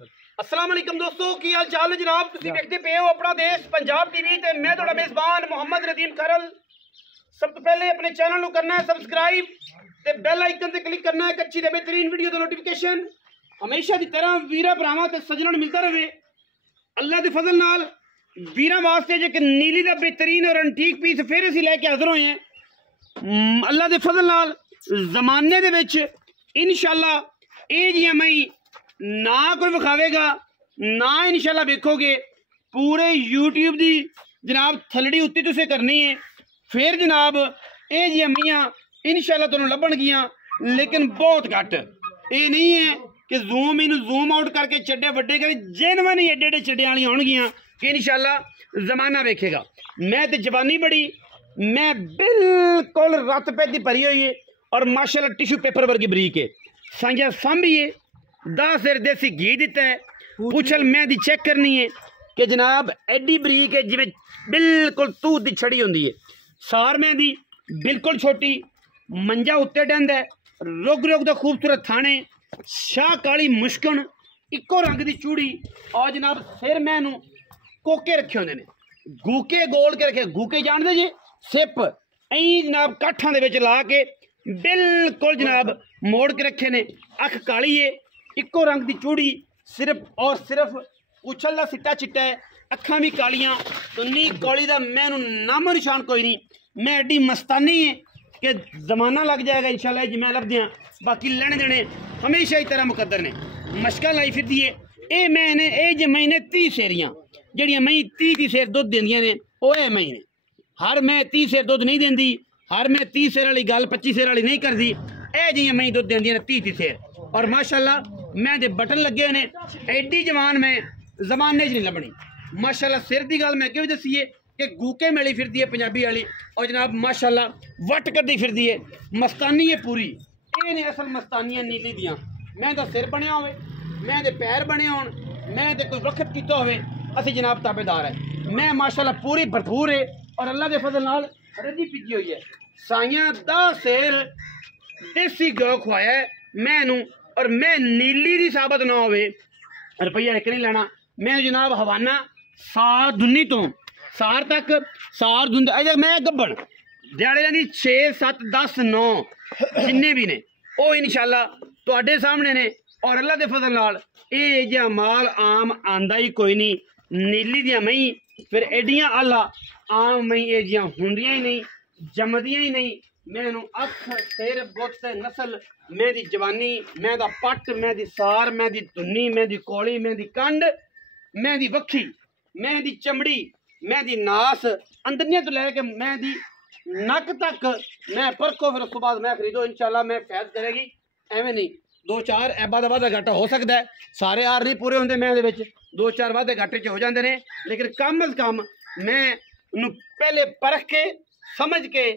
अस्सलाम वालेकुम दोस्तों, की हाल चाल है जनाब। तुसीं देखते पे हो अपना देश पंजाब टीवी ते मैं तुहाडा मेज़बान मोहम्मद नदीम खरल। सब तो पहले अपने चैनल को करना है सब्सक्राइब ते बेल आइकन ते क्लिक करना है एक अच्छी ते बेहतरीन वीडियो दा नोटिफिकेशन हमेशा की तरह वीरा भरावां ते सज्जनां नूं मिलता रहे। अल्लाह दे फजल नाल वीरां वास्ते जे कि नीली दा बेहतरीन और एंटीक पीस फिर असीं लैके हाज़र होए हैं। अल्लाह दे फजल नाल ज़माने दे विच इंशाअल्लाह ये जियां मई ना कोई विखावेगा ना इंशाल्लाह वेखोगे। पूरे यूट्यूब की जनाब थलड़ी उत्ती तुसें करनी है, फिर जनाब ये जी मियाँ इंशाल्लाह तुहानूं लभणगियां, लेकिन बहुत घट। ये नहीं है कि जूम इन जूम आउट करके चड्डे वड्डे कर जेनवन ही एडे एडे चड्डे वाली होणगियां कि इंशाल्लाह जमाना वेखेगा। मैं तो जवानी बड़ी, मैं बिल्कुल रत पैदी भरी हुई है और माशाल्लाह टिशू पेपर वर्गी बरीक है। सांझा सांभिए 10 सिर देसी घी दिता है। पुछल मैं दी चेक करनी है कि जनाब एडी बरीक है जिवें बिल्कुल तूत दी छड़ी होंदी है। सार मैं दी बिल्कुल छोटी, मंजा उत्ते डंद है, रुग रुग दा खूबसूरत थाने, शाह काली मुश्कन, इको रंग दी चूड़ी और जनाब सिर मैनू कोके रखे होंदे ने, गूके गोल के रखे। गूके जानदे जे सिप ऐं जनाब काठां दे विच ला के बिल्कुल जनाब मोड़ के रखे ने। अख काली है, इको रंग की चूड़ी, सिर्फ और सिर्फ उछल का सिट्टा चिट्टा है, अखा भी कालियां, तुन्नी कौली का मैनू नामो निशान कोई नहीं। मैं एडी मस्तानी है कि जमाना लग जाएगा इंशाल्लाह जी मैं लभदियाँ। बाकी लेने देने हमेशा ही तरह मुकद्दर ने, मशका लाई फिरदी है। ये मैंने ये जे महीने 30 सेरियां जड़ियां मई 30 सेर दुध देंदियां ने, वो ये महीने हर मैं 30 सेर दुध नहीं देंदी, हर मैं 30 सेर वाली गल 25 सेर वाली नहीं करती। ये जी मई दुध देंदियां ने 30 सेर और माशाल्लाह मैं दे बटन लगे ने। एडी जवान मैं जमाने च नहीं लभनी। माशाल्लाह सिर की गल मैं क्यों दसीए कि गूके मिली फिरदी है पंजाबी वाली और जनाब माशाल्लाह वट करती फिरदी है। मस्तानी है पूरी, ये ने असल मस्तानियां नीली दियां। मैं तो सिर बनया होवे, मैं दे पैर बने होण, मैं दे कोई वक्त कीता होवे, असी जनाब ताबेदार है। मैं माशाल्लाह पूरी भरपूर है और अल्लाह के फजल नाल रजी पिजी हुई है। साइयां 10 सेर देसी घ्यो खुआया है मैनू और मैं नीली दी साबत ना होवे रुपया एक नहीं लेना। मैं जनाब हवाना सार दुन्नी तो सार तक सार दुंद अजे मैं गब्बन दिहाड़े यानी 6 7 10 9 जिन्ने भी ने वो इंशाल्लाह तुहाडे सामने ने और अल्लाह दे फजल नाल ये जिहा माल आम आंदा ही कोई नहीं। नीली दियां मई फिर एडियां आला आम मई ये जिहा हुंदियां ही नहीं, जमदियां ही नहीं। मैनू अख सिर बुत नस्ल मैं दी जवानी, मैं दा पट, मैं दी सार, मैं दी धुन्नी, मैं दी कौली, मैं दी कंड, मैं दी वक्खी, मैं दी चमड़ी, मैं दी नास अंदरियां तो लैके मैं दी नक तक मैं परखो, फिर उस तो बाद मैं खरीदो इंशाल्लाह मैं फैद करेगी। एवं नहीं 2-4 ऐबा दा वादा घाटा हो सकता है, सारे आर नहीं पूरे होंगे। मैं 2-4 वादे घाटे च हो जाते हैं, लेकिन कम अज कम मैं पहले परख के समझ के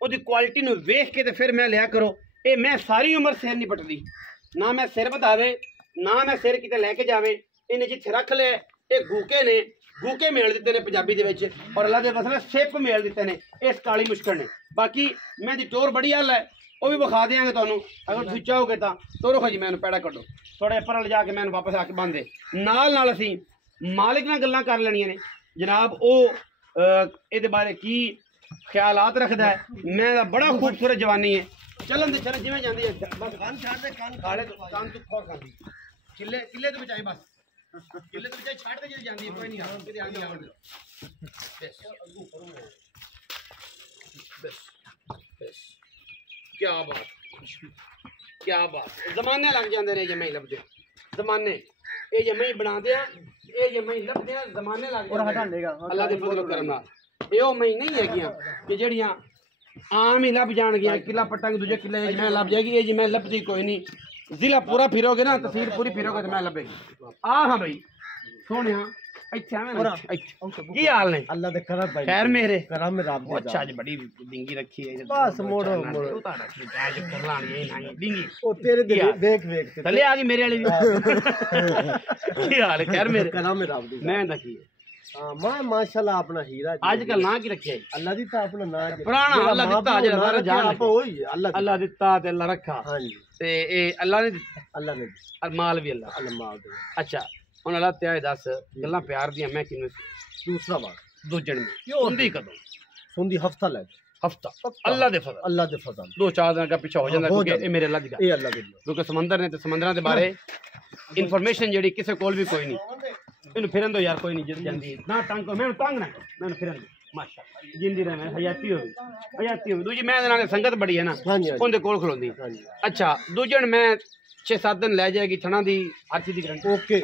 ਉਹਦੀ क्वालिटी ਨੂੰ ਵੇਖ के तो फिर मैं लिया करो। ये मैं सारी उम्र सिर नहीं पटदी, ना मैं सिर बतावे ना मैं सिर किते लैके जावे। इन्हें जिथे रख ले ये गूके ने, गूके मेल दिते ने पंजाबी दे विच और अल्लाह दे फजल सिप मेल दिते ने इस काली मुश्किल ने। बाकी मैं दी टोर बड़ी हल है, वो भी विखा देंगे तुहानू अगर तुसीं चाहोगे तो। तोरो खो जी मैनू पैड़ा कड्डो थोड़े पर लिजा के मैनू वापस आके बांधे नाल असीं मालिक नाल गल्लां कर लैणियां ने। जनाब वो ये बारे की ख्यालात रखता है। मैं बड़ा खूबसूरत जवानी है, चलन दे चलन जिवें जांदी है बस कान छाड़ दे, कान खाले कान तू खोर खांदी किले किले तो बचाई, बस किले तो बचाई छाड़ दे जी जांदी है। कोई नहीं आ के ध्यान नहीं आवण दे बस बस। क्या बात क्या बात, जमाने लग जांदे रे जमे लभदे जमाने ये जमे बना दे ये जमे लभदे जमाने लग और हटा लेगा अल्लाह दे फजल करम नाल। ये मई नहीं है कि जड़ियाँ आम ही लभ जाएगियाँ, किला पटांगे दूजे किले मैं लभ जाएगी। ये जी मैं लभदी कोई नहीं, जिला पूरा फिरोगे ना तहसील पूरी फिरोगे तो मैं लभेगी। हाँ भाई सोने की हाल ने अल्लाह दे करम भाई खैर मेरे करम में रब अच्छा जी बड़ी डिंगी रखी है बस मोड़ो मोड़ो कर लानी है डिंगी ओ तेरे देख देख थले आ गई मेरे वाली भी की हाल है खैर मेरे करम में रब दी मैं दा की हां मैं माशाल्लाह अपना हीरा आजकल ना की रखे अल्लाह दी ता अपना ना पुराना अल्लाह दिता जेड़ा सारा जान आप होई अल्लाह दिता ते अल्लाह रखा हां जी ते ए अल्लाह ने दिता अल्लाह ने और माल भी अल्लाह माल दे अच्छा हुन अल्लाह ते आए दस गल्लां प्यार दियां मैं किने दूसरा बात दूजण में सुंदी कदों सुंदी हफ्ता लग हफ्ता अल्लाह दे फजल 2-4 दिन का पीछे हो जांदा क्योंकि ए मेरे अल्लाह दी गल ए अल्लाह दी क्योंकि समंदर ने ते समंदरां दे बारे इन्फॉर्मेशन जेडी किसे कोल भी कोई नहीं इन्हू फिरन दो यार कोई नहीं जिंद जल्दी ना तंग को मैं तंग ना मैं फिरन माशाअल्लाह जिंदी रहे हयाती हो दूजी मैं नाल संगत बड़ी है ना ओंदे कोल खलोंदी अच्छा दूजण मैं 6-7 दिन ले जाएगी थना दी हर चीज दी गारंटी ओके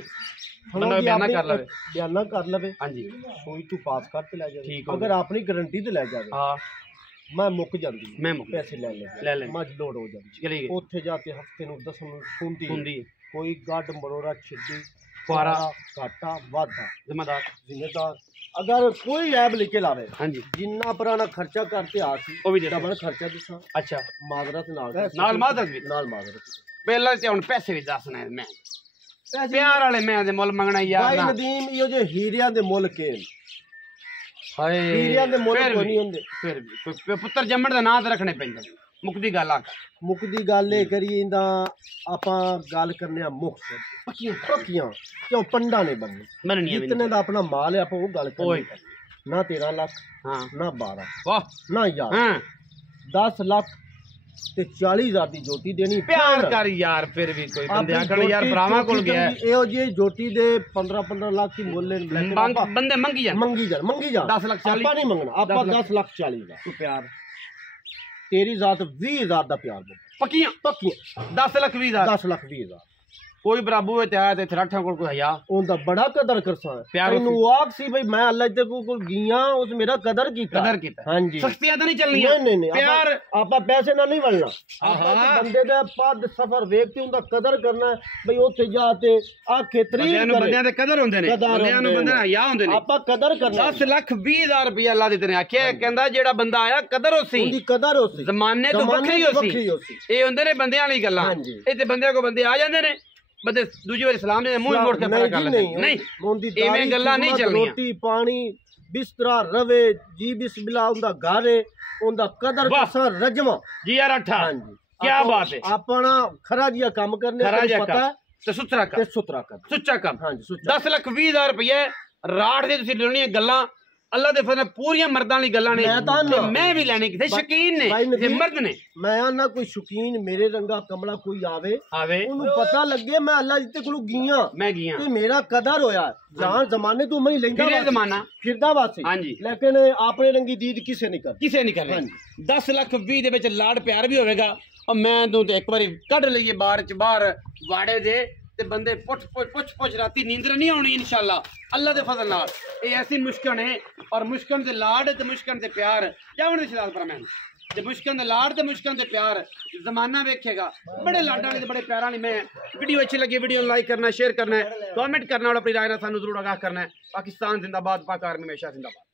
बंदा बयाना कर लवे हां जी कोई तू पास कर ते ले जा ठीक अगर अपनी गारंटी ते ले जावे हां मैं मुक जांदी मैं पैसे ले मज लोड हो जांदी चली गई ओथे जाके हफ्ते नु 10 नु सुनदी कोई गड मरोड़ा छिड्डी फुआरा घाटा वाधा जिम्मेदार अगर कोई ऐब लिखे लावे हां जी जिन्ना पुराना खर्चा करते आ सी ओ भी डबल खर्चा दिसा अच्छा माजरत माजरत भी नाल माजरत पहला ते हुन पैसे भी दसना है मैं प्यार वाले मैं दे मुल मंगना यार भाई नदीम यो जे हीरियां दे मुल के हाय हीरियां दे मुल कोई नहीं हुंदे फिर भी कोई पुत्र जम्मण दा नां ते रखने पैंदे मुकदी गल आ मुकदी गल ए करिए इंदा आपां गल करने आ मुख पक्कियां क्यों पंडा नहीं बननी जितने दा अपना माल है आपां वो गल करनी ना 13 लाख हां ना 12 वाह ना यार हां 10 लाख ते 40,000 दी जोटी देनी प्यार कर यार फिर भी कोई बंदे आखण यार भरावां कोल गया एहो जी जोटी दे 15 लाख की मोल बंदे मंगी जा 10 लाख 40 आपा नहीं मंगना आपा 10 लाख 40 दा तू प्यार तेरी जात 20,000 दा प्यार पक्कियां 10 लाख 20,000 10 लाख 20,000 कोई बराबू है त्यार ते थराठा कोल कोई हया ओंदा बड़ा कदर करसा है तैनू आख सी भाई मैं अल्लाह ते कोल गिया उस मेरा कदर कीता हां जी सख्तियां तो नहीं चलनी नहीं प्यार आपा पैसे ना नहीं वलना आपा बंदे दा पद सफर वेख के उंदा कदर करना भाई ओथे जाते आखे तरीफ करे बंदे दे कदर होंदे ने बंदे नु बंदे हया होंदे ने आपा कदर करना 10 लाख 20,000 रुपया अल्लाह दे तने आखे कहंदा जेड़ा बंदा आया कदर होसी उंदी कदर होसी जमाने तो वखरी होसी ए होंदे ने बंदे वाली गल्लां ए ते बंदे को बंदे आ जांदे ने बंदे दूजी बार इस्लाम दे मुंह मोड़ के पता कर ले नहीं एवें गल्लां नहीं चलनी रोटी पानी बिस्तरा रवे जी बिस्मिल्लाह उंदा घर है उंदा कदर कसा रजवा जी यार अठा हां जी क्या बात है अपना खरा जिया काम करने का पता है ते सुथरा कर सुच्चा काम हां जी 10 लाख 20,000 रुपए राठ दे तुसी लेनी गल्लां अल्लाह दे फजल पूरी मर्दां वाली गल्लां ने मैं भी लेनी किथे शकीन ने ते मर्द ने मैं ना कोई शकीन मेरे रंगा कमला कोई आवे उन्हें पता लगे मैं अल्लाह जिते कोल गिया मैं गिया ते मेरा कदर होया जान जमाने तू मैं लेंदा जमाना फिरदा वासी हां जी लेकिन अपने रंगी दीद किसे नहीं कर 10 लाख 20 दे विच लाड प्यार भी होवेगा और मैं तू ते एक बारी कढ लईए बाहर वाड़े दे ते बंदे पुछ राती नींदर नहीं आनी इंशाअल्लाह अल्लाह दे फजल नाल ये ऐसी मुश्किल है और मुश्किल दे लाड ते मुश्किल दे प्यार जावन दे शराब पर मैं ते मुश्किल दे लाड ते मुश्किल दे प्यार जमाना वेखेगा बड़े लाडा वाले ते बड़े प्यारा वाले मैं वीडियो अच्छी लगी वीडियो लाइक करना शेयर करना कमेंट करना और अपनी राय ना सानू जरूर आगाह करना है पाकिस्तान जिंदाबाद पाक आर्मी हमेशा जिंदाबाद।